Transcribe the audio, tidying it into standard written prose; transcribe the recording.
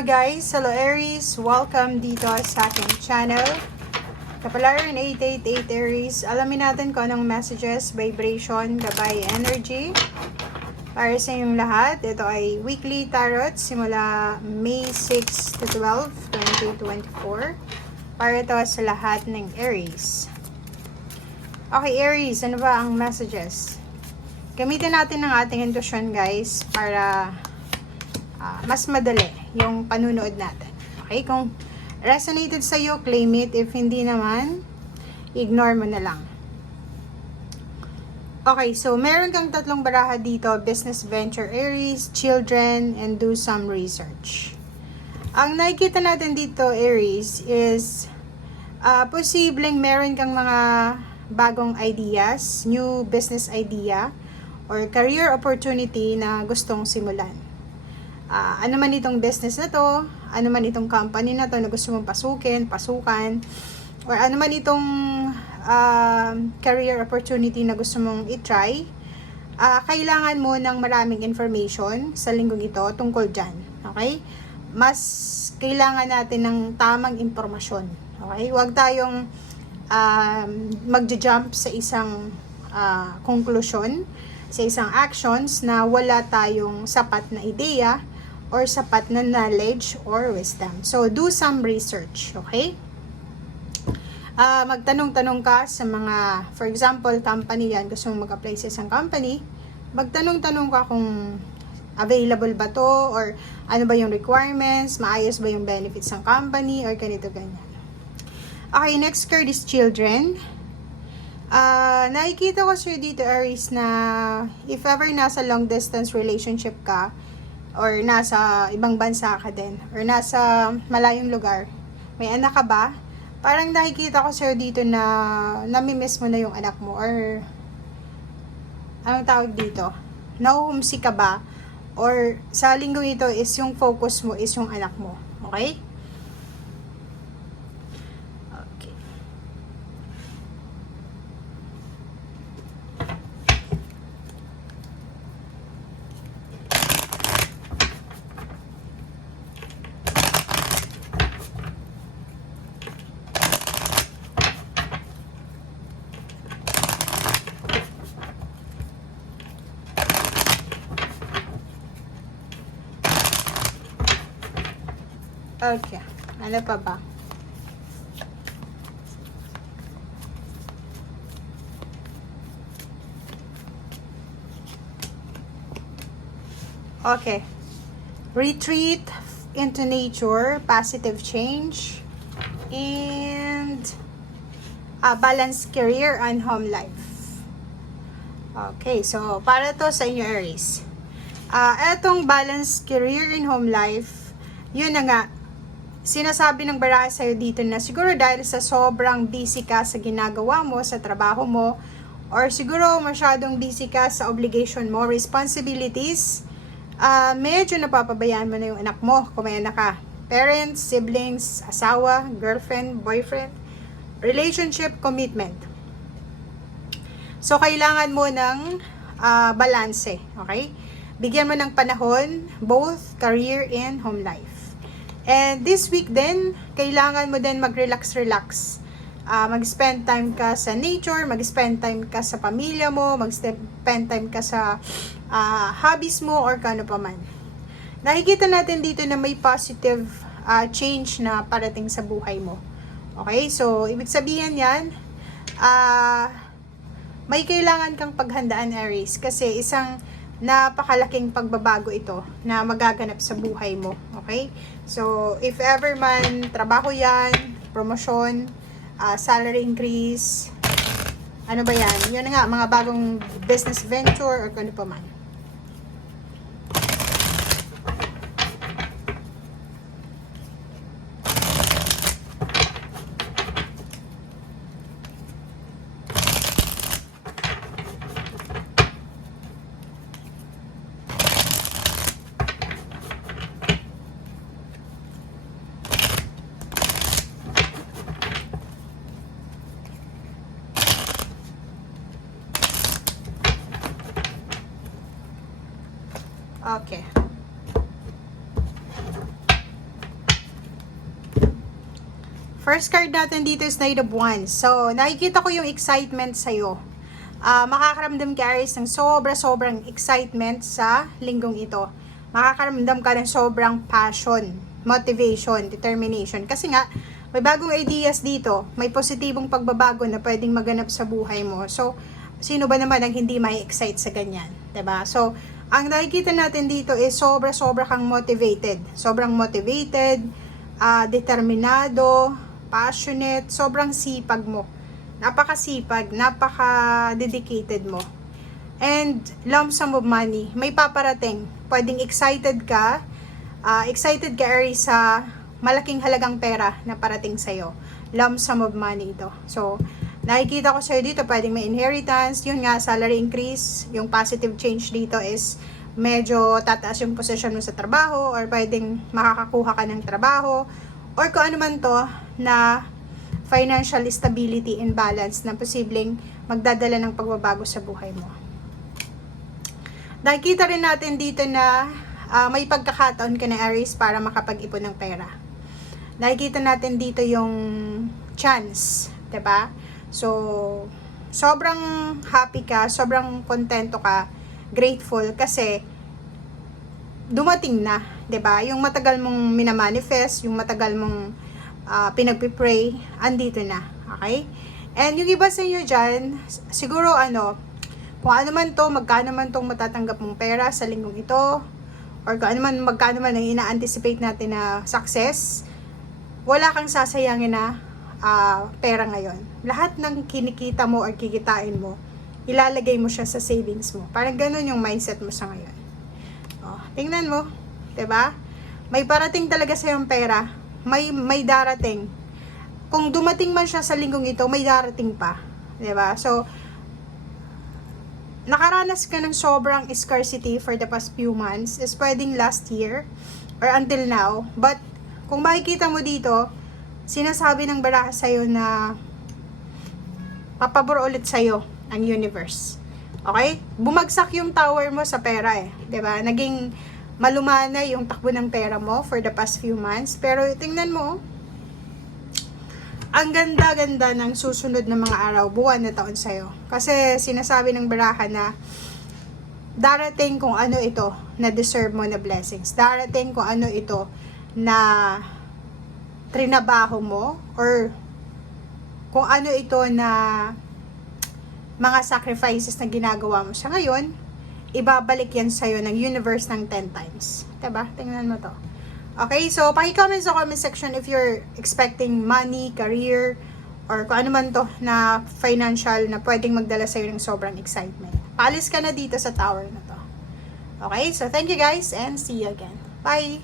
Hello guys! Hello Aries! Welcome dito sa aking channel. Kapalaran 888 Aries. Alamin natin kung anong messages, vibration, gabay, energy para sa inyong lahat. Ito ay weekly tarot simula May 6 to 12, 2024. Para ito sa lahat ng Aries. Okay Aries, ano ba ang messages? Gamitin natin ang ating intuition guys para mas madali yung panunood natin. Okay? Kung resonated sa'yo, claim it. If hindi naman, ignore mo na lang. Okay, so meron kang tatlong baraha dito. Business, venture, Aries, children, and do some research. Ang nakikita natin dito, Aries, is posibleng meron kang mga bagong ideas, new business idea, or career opportunity na gustong simulan. Ano man itong business na to, ano man itong company na to na gusto mong pasukan, or ano man itong career opportunity na gusto mong i-try, kailangan mo ng maraming information sa linggong ito tungkol dyan. Okay? Mas kailangan natin ng tamang impormasyon. Okay? Huwag tayong magja-jump sa isang conclusion, sa isang actions na wala tayong sapat na ideya or sapat na knowledge or wisdom. So, do some research, okay? Magtanong-tanong ka sa mga, for example, company yan, gusto mong mag-apply sa isang company, magtanong-tanong ka kung available ba to, or ano ba yung requirements, maayos ba yung benefits ng company, or ganito, ganyan. Okay, next card is children. Nakikita ko sa'yo dito, Aries, na if ever nasa long distance relationship ka, or nasa ibang bansa ka din, or nasa malayong lugar, may anak ka ba? Parang nakikita ko sa'yo dito na namimiss mo na yung anak mo, or anong tawag dito? Nahuhumsi ka ba? Or sa linggo ito is yung focus mo is yung anak mo. Okay? Okay. Ano pa ba? Okay. Retreat into nature, positive change, and balanced career and home life. Okay, so para to sa inyo Aries. Etong balanced career and home life, yun na nga, sinasabi ng baraha sa'yo dito na siguro dahil sa sobrang busy ka sa ginagawa mo, sa trabaho mo, or siguro masyadong busy ka sa obligation mo, responsibilities, medyo napapabayaan mo na yung anak mo kung may anak ka. Parents, siblings, asawa, girlfriend, boyfriend, relationship, commitment. So, kailangan mo ng balanse, okay? Bigyan mo ng panahon, both career and home life. And this week din, kailangan mo din mag-relax. Mag-spend time ka sa nature, mag-spend time ka sa pamilya mo, mag-spend time ka sa hobbies mo or kano pa man. Nakikita natin dito na may positive change na parating sa buhay mo. Okay? So, ibig sabihin yan, may kailangan kang paghandaan, Aries, kasi isang napakalaking pagbabago ito na magaganap sa buhay mo. Okay? So, if ever man trabaho yan, promotion, salary increase, ano ba yan? Yun na nga, mga bagong business venture or ano pa man. Okay. First card natin dito is Knight of Wands. So, nakikita ko yung excitement sa'yo. Makakaramdam ka, Aries, ng sobrang excitement sa linggong ito. Makakaramdam ka ng sobrang passion, motivation, determination. Kasi nga, may bagong ideas dito. May positibong pagbabago na pwedeng maganap sa buhay mo. So, sino ba naman ang hindi may excite sa ganyan? 'Di ba? So, ang nakikita natin dito is sobra kang motivated. Sobrang motivated, determinado, passionate, sobrang sipag mo. Napakasipag, napaka-dedicated mo. And lump sum of money, may paparating. Pwedeng excited ka, Aries, sa malaking halagang pera na parating sa'yo. Lump sum of money ito. So, nakikita ko sa'yo dito, pwedeng may inheritance, yun nga, salary increase, yung positive change dito is medyo tataas yung position mo sa trabaho, or pwedeng makakakuha ka ng trabaho, or kung ano man to na financial stability and balance na posibleng magdadala ng pagbabago sa buhay mo. Nakikita rin natin dito na may pagkakataon ka na, Aries, para makapag-ipon ng pera. Nakikita natin dito yung chance, 'di ba? So, sobrang happy ka, sobrang kontento ka, grateful kasi dumating na, 'di ba? Yung matagal mong minamanifest, yung matagal mong pinagpipray, andito na, okay? And yung iba sa inyo dyan, siguro kung ano man to, magkano man tong matatanggap mong pera sa linggong ito, or kung magkano man ang ina-anticipate natin na success, wala kang sasayangin na pera ngayon. Lahat ng kinikita mo or kikitain mo, ilalagay mo siya sa savings mo. Parang ganun yung mindset mo sa ngayon. Tingnan mo, 'di ba? May parating talaga sa yung pera, may darating. Kung dumating man siya sa linggong ito, may darating pa, 'di ba? So, nakaranas ka ng sobrang scarcity for the past few months, is pwedeng last year or until now, but kung makikita mo dito, sinasabi ng baraha sa'yo na papabor ulit sa'yo ang universe. Okay? Bumagsak yung tower mo sa pera eh. 'Di ba? Naging malumana yung takbo ng pera mo for the past few months. Pero tingnan mo, ang ganda-ganda ng susunod na mga araw, buwan na taon sa'yo. Kasi sinasabi ng baraha na darating kung ano ito na deserve mo na blessings. Darating kung ano ito na trinabaho mo, or kung ano ito na mga sacrifices na ginagawa mo sa ngayon, ibabalik yan sa'yo ng universe ng 10 times. Diba? Tingnan mo to. Okay, so paki-comment sa comment section if you're expecting money, career, or kung ano man to na financial na pwedeng magdala sa'yo ng sobrang excitement. Paalis ka na dito sa tower na to. Okay, so thank you guys and see you again. Bye!